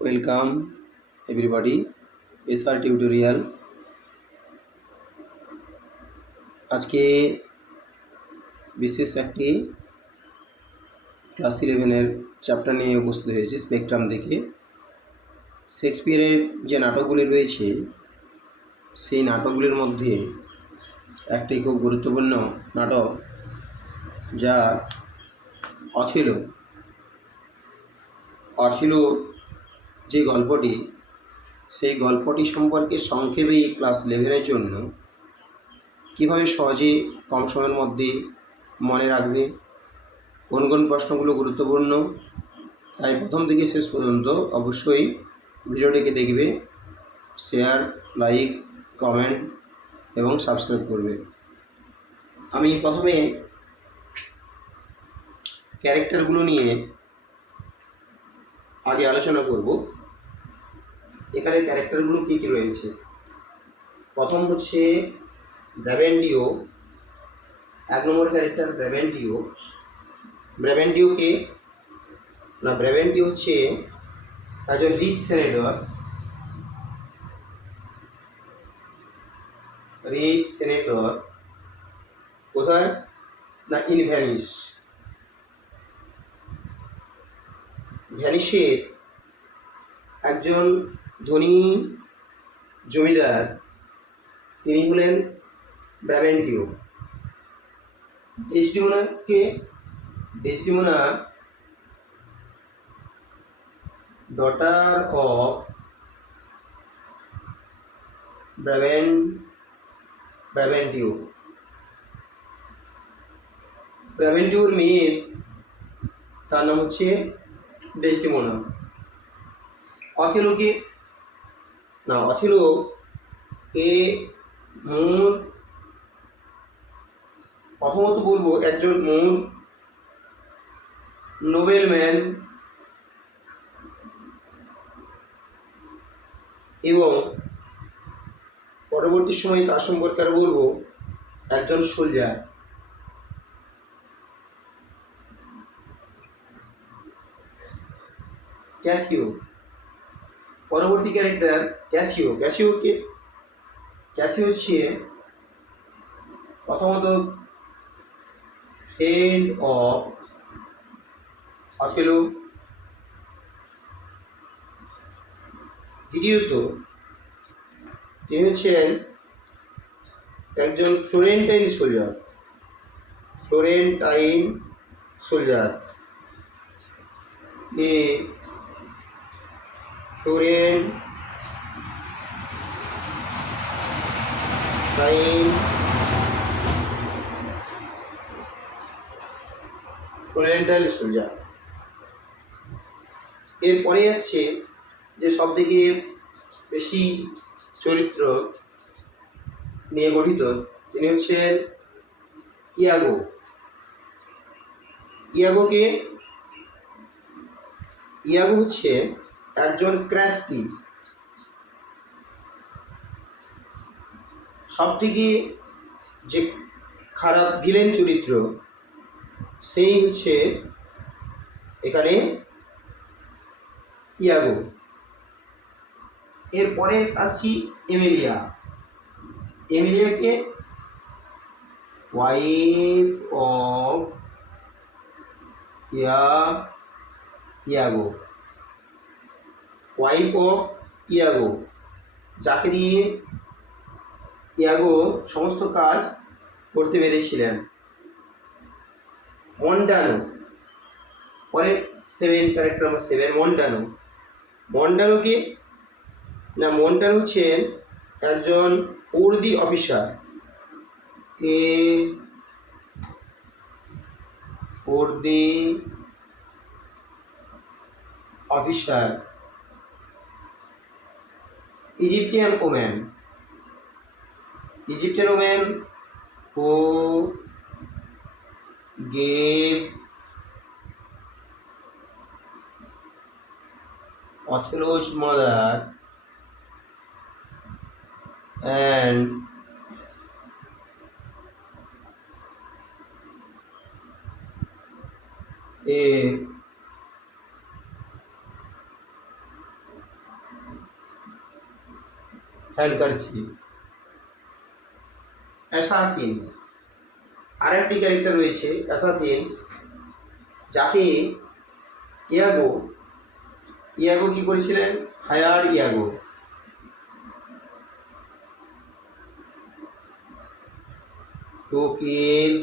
Welcome everybody SR tutorial. আজকে বিশেষ একটি ক্লাস 11-এর চ্যাপ্টার নিয়ে উপস্থিত হয়েছি স্পেকট্রাম থেকে। শেক্সপিয়ারের যে নাটকগুলি রয়েছে সেই নাটকগুলির মধ্যে একটি খুব গুরুত্বপূর্ণ নাটক যা অথেলো। অথেলো যে গল্পটি, সেই গল্পটি সম্পর্কে সংক্ষেপে এই ক্লাস 11-এর জন্য কীভাবে সহজে কম সময়ের মধ্যে মনে রাখবে, কোন কোন প্রশ্নগুলো গুরুত্বপূর্ণ, তাই প্রথম থেকে শেষ পর্যন্ত অবশ্যই ভিডিওটিকে দেখবে, শেয়ার, লাইক, কমেন্ট এবং সাবস্ক্রাইব করবে। আমি প্রথমে ক্যারেক্টারগুলো নিয়ে আগে আলোচনা করব। এখানে ক্যারেক্টারগুলো কী কী রয়েছে। প্রথম হচ্ছে ব্রাবেন্ডিও, 1 নম্বর ক্যারেক্টার ব্রাবেন্ডিও। ব্রাবেন্ডিও কে না, ব্রাবেন্ডিও হচ্ছে একজন রিচ সেনেটর। কোথায় না, ইন ভ্যানিস। ভ্যানিসের একজন ধনী জমিদার, তিনি হলেন Brabantio. Desdemona daughter of Brabantio. ব্রাবেন্ডিওর মেয়ের তার নাম হচ্ছে ডেসডিমোনা। অথেলোকে না, অথেলো এ মূল, প্রথমত বলবো একজন মূল নোবেলম্যান এবং পরবর্তী সময়ে তার সম্পর্কে আর বলবো একজন সোলজার। ক্যাসিও, পরবর্তী ক্যারেক্টার ক্যাসিও। ক্যাসিও হচ্ছে প্রথমত ফ্রেন্ড অফ অথেলো, দ্বিতীয়ত তিনি হচ্ছেন একজন ফ্লোরেন্টাইন সোলজার। এ ফ্লোরেন্টাইন সোলজার। এরপরে আসছে যে সবথেকে বেশি চরিত্র নিয়ে গঠিত, তিনি হচ্ছেন ইয়াগো। ইয়াগো হচ্ছে একজন ক্রাফটি। সবথেকে যে খারাপ ভিলেন চরিত্র, সেই হচ্ছে এখানে ইয়াগো। এরপরে আসছি এমিলিয়াকে ওয়াইফ অফ ইয়াগো, যাকে দিয়ে ইয়াগো সমস্ত কাজ করতে পেরেছিলেন। মন্ডানো, পরে ক্যারেক্টার নাম্বার 7 মন্ডানোকে না, মন্ডানো হচ্ছেন একজন উর্দি officer. Egyptian woman who gave Othello's mother and a handkerchief. Assassins, আর একটি ক্যারেক্টার রয়েছে অ্যাসাসিনস, যাকে ইয়াগো ইয়াগো কি করেছিলেন? Hire Iago. To kill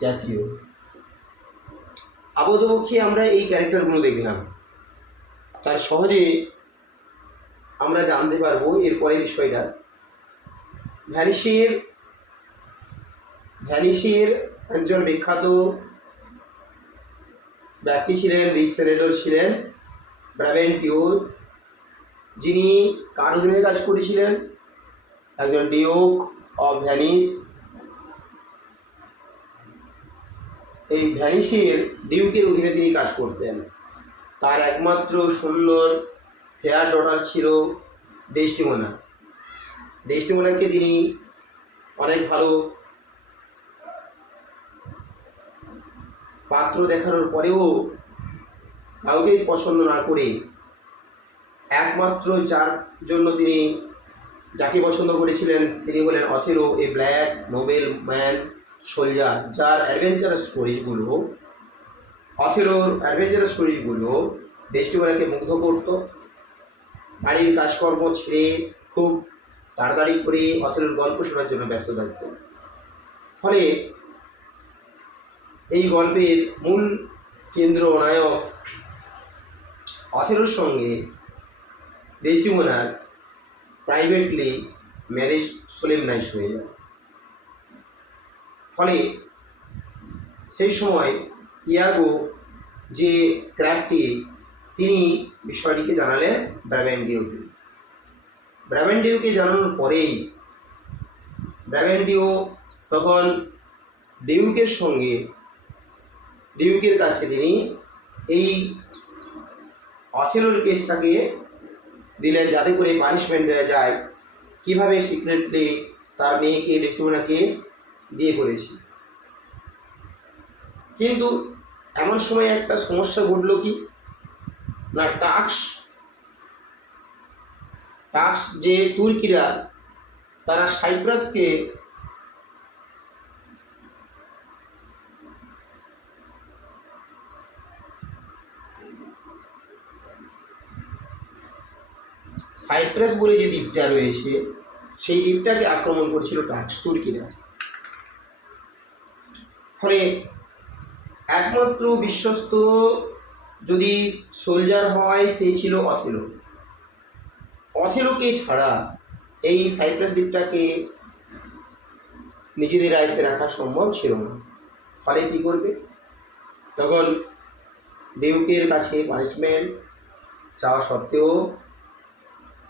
Cassio. আপাতপক্ষে আমরা এই ক্যারেক্টারগুলো দেখলাম, তার সহজে আমরা জানতে পারবো এরপরে বিষয়টা। ভ্যানিসের একজন বিখ্যাত ব্যক্তি ছিলেন, রিক সেনেটর ছিলেন ব্রাবেন্টিও, যিনি কার অধীনে কাজ করেছিলেন? একজন ডিউক অফ ভ্যানিস। এই ভ্যানিসের ডিউকের অধীনে তিনি কাজ করতেন। তার একমাত্র সুন্দর ফেয়ার ডটার ছিল ডেসটিমোনা। ডেসটিমোনাকে তিনি অনেক ভালো পাত্র দেখানোর পরেও কাউকেই পছন্দ না করে একমাত্র যার জন্য তিনি যাকে পছন্দ করেছিলেন তিনি হলেন অথেলো, এ ব্ল্যাক নোবেল ম্যান সোলজার, যার অ্যাডভেঞ্চারাস স্টোরিজগুলো অথেলোর অ্যাডভেঞ্চারাস স্টোরিজগুলো ডেস্টিমোনাকে মুগ্ধ করত। বাড়ির কাজকর্ম ছেড়ে খুব তাড়াতাড়ি করে অথেলোর গল্প শোনার জন্য ব্যস্ত থাকত। ফলে এই গল্পের মূল কেন্দ্র নায়ক অথেলোর সঙ্গে ডেসটিমোনার প্রাইভেটলি ম্যারেজ সোলেমনাইজ হয়ে যায়। ফলে সেই সময় ইয়াগো যে ক্র্যাফটি, তিনি বিষয়টিকে জানালেন ব্রাবেন্টিওকে। ব্রাবেন্টিওকে জানানোর পরেই ব্রাবেন্টিও তখন ডিউকের কাছে তিনি এই অথেলোর কেসটাকে দিলেন, যাতে করে পানিশমেন্ট দেওয়া যায় কীভাবে সিক্রেটলি তার মেয়েকে ডেসটিমোনাকে বিয়ে করেছে। কিন্তু এমন সময় একটা সমস্যা ঘটল কি না, টাক্স যে তুর্কিরা তারা সাইপ্রাসকে সাইপ্রাস বলে যে দ্বীপটা রয়েছে সেই দ্বীপটাকে আক্রমণ করছিল তুর্কিরা। ফলে একমাত্র বিশ্বস্ত যদি সোলজার হয় সেই ছিল অথেলো। অথেলোকে ছাড়া এই সাইপ্রাস দ্বীপটাকে নিজেদের আয়ত্তে রাখা সম্ভব ছিল না। ফলে কী করবে? তখন ডিউকের কাছে পানিশমেন্ট চাওয়া সত্ত্বেও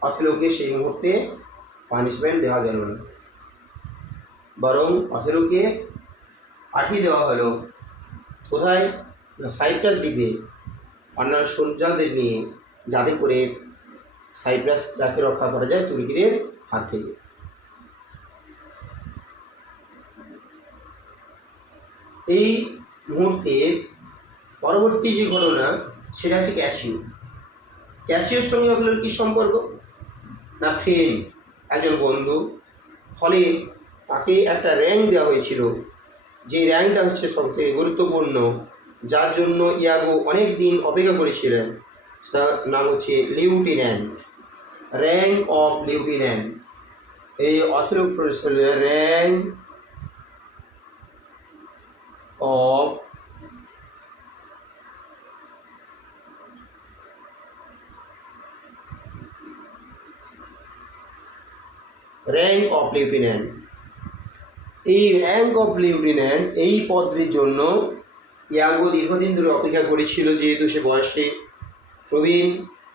অথেলোকে সেই মুহূর্তে পানিশমেন্ট দেওয়া গেল না, বরং অথেলোকে পাঠিয়ে দেওয়া হলো কোথায়? সাইপ্রাস দ্বীপে অন্যান্য সোলজারদের নিয়ে, যাতে করে সাইপ্রাসটাকে রক্ষা করা যায় তুর্কিদের হাত থেকে। এই মুহূর্তে পরবর্তী যে ঘটনা সেটা হচ্ছে ক্যাসিওর সঙ্গে অথেলোর কী সম্পর্ক না, ফ্রেন্ড, একজন বন্ধু। ফলে তাকে একটা র্যাঙ্ক দেওয়া হয়েছিল, যে র্যাঙ্কটা হচ্ছে সবথেকে গুরুত্বপূর্ণ, যার জন্য ইয়াগো অনেক দিন অপেক্ষা করেছিলেন। তার নাম হচ্ছে লিউটেন্যান্ট, র্যাঙ্ক অফ লিউটেন্যান্ট। এই অথেলো র্যাঙ্ক অফ লিউটেন্যান্ট। এই র্যাঙ্ক অফ লিউটেন্যান্ট এই পদটির জন্য ইয়াগো দীর্ঘদিন ধরে অপেক্ষা করেছিল, যেহেতু সে বয়সে প্রবীণ,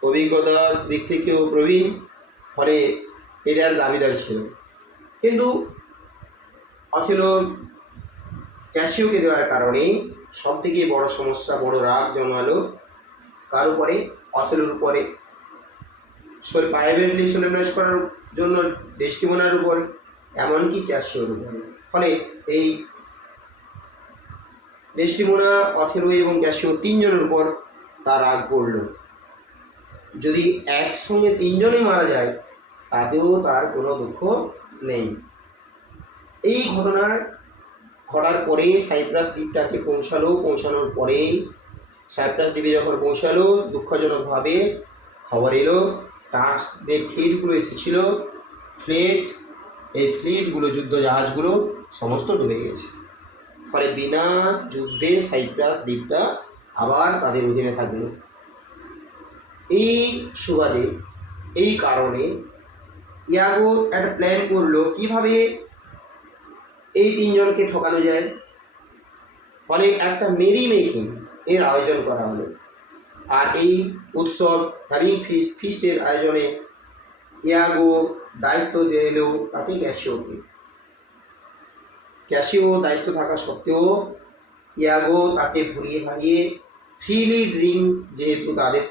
অভিজ্ঞতার দিক থেকেও প্রবীণ, ফলে এটার দাবিদার ছিল। কিন্তু অথেলো ক্যাসিওকে দেওয়ার কারণে সবথেকে বড় সমস্যা, বড় রাগ জন্মালো কার উপরে? অথেলোর উপরে। প্রাইভেটলি সোলেমনাইজ করার জন্য ডেস্টিমোনার উপর, এমনকি ক্যাসিওর উপরে। ফলে এই ডেস্টিমোনা, অথেলো এবং ক্যাসিও তিনজনের উপর তার রাগ পড়ল। যদি একসঙ্গে তিনজনে মারা যায় তাতেও তার কোনো দুঃখ নেই। এই ঘটার পরে সাইপ্রাস দ্বীপটাকে পৌঁছানোর পরেই সাইপ্রাস দ্বীপে যখন পৌঁছালো দুঃখজনকভাবে খবর এলো টাস্কদের ফ্লিটগুলো এসেছিল, এই ফ্লিটগুলো যুদ্ধ জাহাজগুলো সমস্ত ডুবে গেছে। ফলে বিনা যুদ্ধে সাইপ্রাস দ্বীপটা আবার তাদের অধীনে থাকলো। এই সুবাদে এই কারণে ইয়াগো একটা প্ল্যান করলো কিভাবে এই তিনজনকে ঠকানো যায়। ফলে একটা মেরি মেকিং এর আয়োজন করা হলো। আর এই উৎসব হ্যাভিং ফিস্টের আয়োজনে ইয়াগো দায়িত্ব দিয়ে এলো তাকে ক্যাসিও দায়িত্ব থাকা সত্ত্বেও ইয়াগো তাকে ভুলিয়ে ভালিয়ে ফ্রিলি ড্রিঙ্ক, যেহেতু তাদের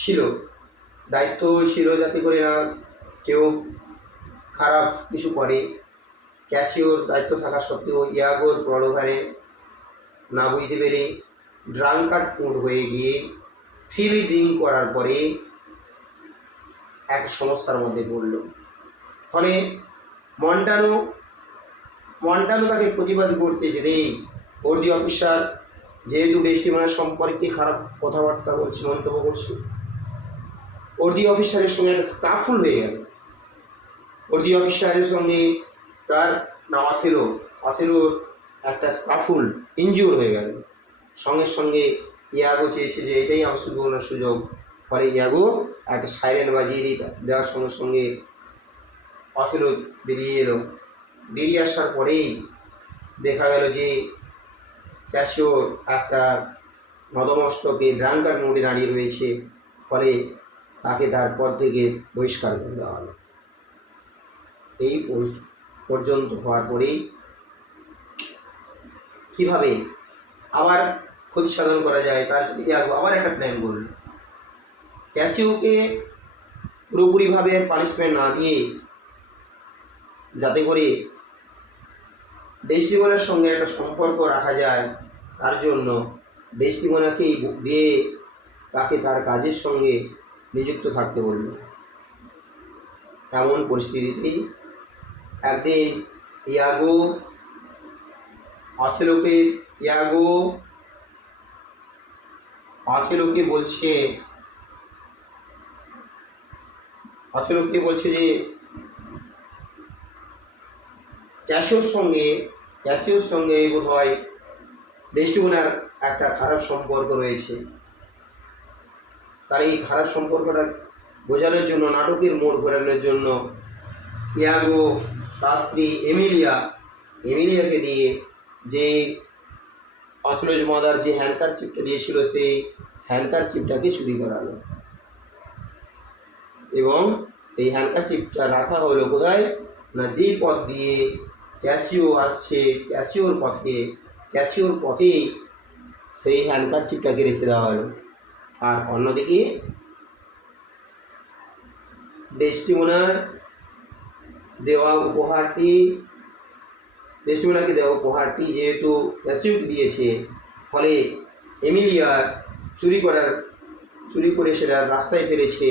ছিল দায়িত্ব ছিল যাতে করে না কেউ খারাপ কিছু করে, ক্যাসিওর দায়িত্ব থাকা সত্ত্বেও ইয়াগোর প্রলোভনে না বুঝতে পেরে ড্রাঙ্কার্ড মুড হয়ে গিয়ে ফ্রিলি ড্রিঙ্ক করার পরে এক সমস্যার মধ্যে পড়ল। ফলে মন্টানো তাকে প্রতিবাদ করতে যেতেই ওর্দি অফিসার যেহেতু ডেস্টিমোনার সম্পর্কে খারাপ কথাবার্তা বলছে, মন্তব্য করছে, ওর্দি অফিসারের সঙ্গে একটা স্ক্রাফুল হয়ে গেল। ওর্দি অফিসারের সঙ্গে তার না অথেলোর একটা স্ক্রাফুল ইনজিওর হয়ে গেল। সঙ্গে সঙ্গে ইয়াগো চেয়েছে যে এটাই আমার সুবর্ণ সুযোগ। ফলে ইয়াগো একটা সাইরেন বাজিয়ে দেওয়ার সঙ্গে সঙ্গে অথেলো বেরিয়ে এলো। বেরিয়ে আসার পরেই দেখা গেল যে ক্যাসিওর একটা নতমস্তকে ড্রাঙ্কার মোডে দাঁড়িয়ে রয়েছে। ফলে তাকে তার পদ থেকে বহিষ্কার করে দেওয়া হলো। এই পর্যন্ত হওয়ার পরেই কীভাবে আবার ক্ষতি সাধন করা যায় তার জন্য ইয়াগো আবার একটা প্ল্যান করল। ক্যাসিওকে পুরোপুরিভাবে পানিশমেন্ট না দিয়ে যাতে করে ডেস্টিমোনার সঙ্গে একটা সম্পর্ক রাখা যায় তার জন্য ডেস্টিমোনাকেই দিয়ে তাকে তার কাজের সঙ্গে নিযুক্ত থাকতে বলল। এমন পরিস্থিতিতেই একদিন ইয়াগো অথেলোকে বলছে যে ক্যাসিওর সঙ্গে বোধ হয় ডেস্টিমোনার একটা খারাপ সম্পর্ক রয়েছে। তার এই খারাপ সম্পর্কটা বোঝানোর জন্য, নাটকের মোড় ঘোরানোর জন্য ইয়াগো তার স্ত্রী এমিলিয়াকে দিয়ে যে অথেলোজ মাদার যে হ্যান্ডকারচিপটা দিয়েছিল সেই হ্যান্ডকারচিপটাকে চুরি করালো। এবং এই হ্যান্ডকারচিপটা রাখা হলো কোথায় না, যেই পথ দিয়ে ক্যাসিও আসছে ক্যাসিওর পথেই সেই হ্যান্ডকারচিপটাকে রেখে দেওয়া হলো। আর অন্যদিকে ডেস্টিমোনাকে দেওয়া উপহারটি যেহেতু ক্যাসিওকে দিয়েছে, ফলে এমিলিয়া চুরি করে সেটা রাস্তায় ফেলেছে।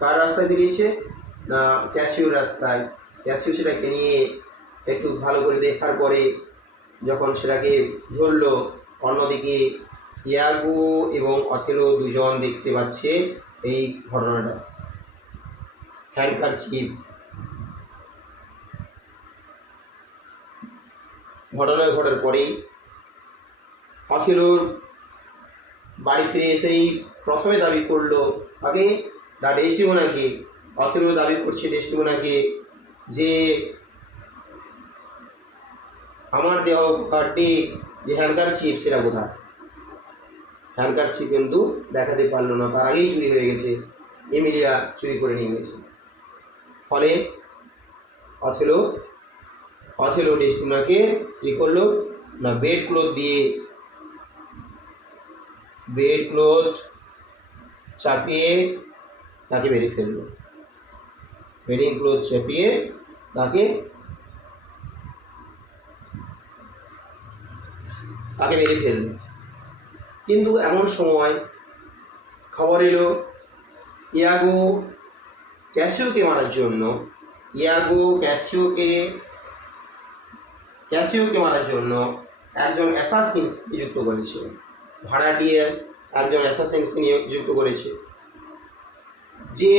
কার রাস্তায় ফেলেছে না, ক্যাসিওর রাস্তায়। ক্যাসিও সেটাকে নিয়ে একটু ভালো করে দেখার পরে যখন সেটাকে ধরলো, অন্যদিকে ইয়াগো এবং অথেলো দুজন দেখতে পাচ্ছে এই ঘটনাটা। হ্যান্ডকারচিপ ঘটার পরেই অথেলোর বাড়ি ফিরে এসেই প্রথমে দাবি করলো অথেলো দাবি করছে ডেস্টিমোনাকে যে আমার দেওয়া উপহারটি যে হ্যান্ডকারচিপ সেটা কোথায়। হ্যান্ডকারচিপ কিন্তু দেখাতে পারলো না, তার আগেই চুরি হয়ে গেছে, এমিলিয়া চুরি করে নিয়ে গেছে। ফলে অথেলো ডেস্টিমোনাকে কী করলো না, বেড ক্লথ চাপিয়ে তাকে মেরে ফেললো। বেডিং ক্লথ চাপিয়ে তাকে মেরে ফেললো। কিন্তু এমন সময় খবর এলো ইয়াগো ক্যাসিওকে মারার জন্য, ইয়াগো ক্যাসিওকে মারার জন্য একজন অ্যাসাসিনস নিযুক্ত করেছে, ভাড়াটিয়ে একজন অ্যাসাসিনস নিযুক্ত করেছে, যে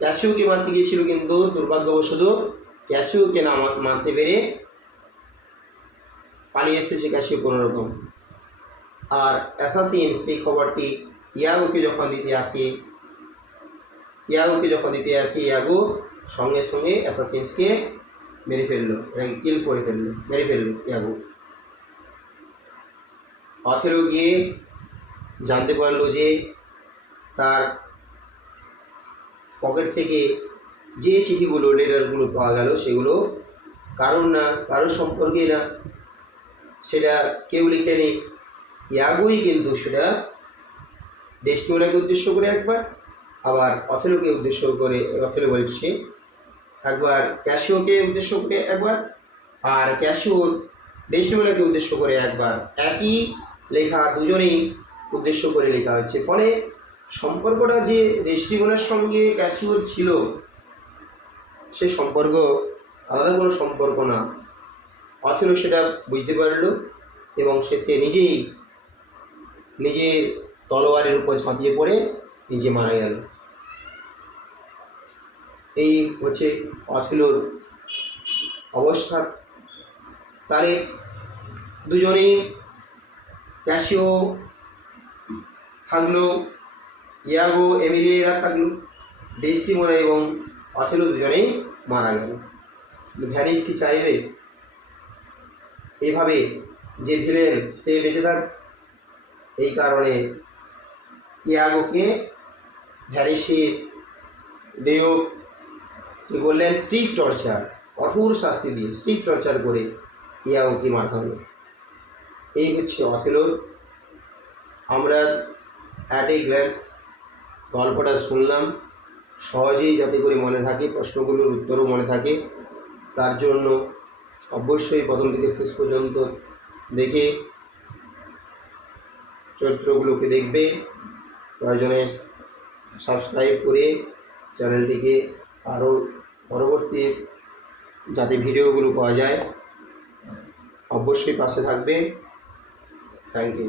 ক্যাসিওকে মারতে গিয়েছিল, কিন্তু দুর্ভাগ্যবশত ক্যাসিওকে না মারতে পেরে পালিয়ে এসেছে ক্যাসিও কোনো রকম। আর অ্যাসাসিন সেই খবরটি ইয়াগোকে যখন দিতে আসে, ইয়াগো সঙ্গে সঙ্গে অ্যাসাসিনসকে মেরে ফেললো, মেরে ফেললো ইয়াগো। অথেলো গিয়ে জানতে পারলো যে তার পকেট থেকে যে চিঠিগুলো, লেটারগুলো পাওয়া গেল, সেগুলো কারোর সম্পর্কে না, সেটা কেউ লিখেনি, ইয়াগোই কিন্তু সেটা ডেস্টিমোনাকে উদ্দেশ্য করে একবার, আবার অথেলোকে উদ্দেশ্য করে, অথেলো বলছে একবার ক্যাসিওকে উদ্দেশ্য করে একবার, আর ক্যাসিওর ডেস্টিমোনাকে উদ্দেশ্য করে একবার, একই লেখা দুজনেই উদ্দেশ্য করে লেখা হচ্ছে। ফলে সম্পর্কটা যে ডেস্টিমোনার সঙ্গে ক্যাসিওর ছিল, সে সম্পর্ক আলাদা কোনো সম্পর্ক না। অথেলো সেটা বুঝতে পারল এবং সে নিজে তলোয়ারের উপর ঝাঁপিয়ে পড়ে নিজে মারা গেল। এই হচ্ছে অথেলোর অবস্থা। তারে দুজনেই, ক্যাসিও থাকলো, ইয়াগো এমিলিয়েরা থাকলো, ডেস্টিমোনা এবং অথেলো দুজনেই মারা গেল। ভ্যানিস কি চাইবে এইভাবে যে ভিলেন সে বেঁচে থাক? এই কারণে ইয়াগোকে ভ্যানিসের দেও কি বললেন, স্ট্রিক্ট টর্চার, কঠোর শাস্তি দিয়ে স্ট্রিক্ট টর্চার করে ইয়াগোকে মারা হলো। এই হচ্ছে অথেলোর। আমরা অ্যাট এ গ্ল্যান্স গল্পটা শুনলাম, সহজেই যাতে করে মনে থাকে, প্রশ্নগুলোর উত্তরও মনে থাকে, তার জন্য অবশ্যই প্রথম থেকে শেষ পর্যন্ত দেখে চরিত্রগুলোকে দেখবে, প্রয়োজনে সাবস্ক্রাইব করে চ্যানেলটিকে আরও পরবর্তী যাতে ভিডিওগুলো পাওয়া যায় অবশ্যই পাশে থাকবে। Thank you.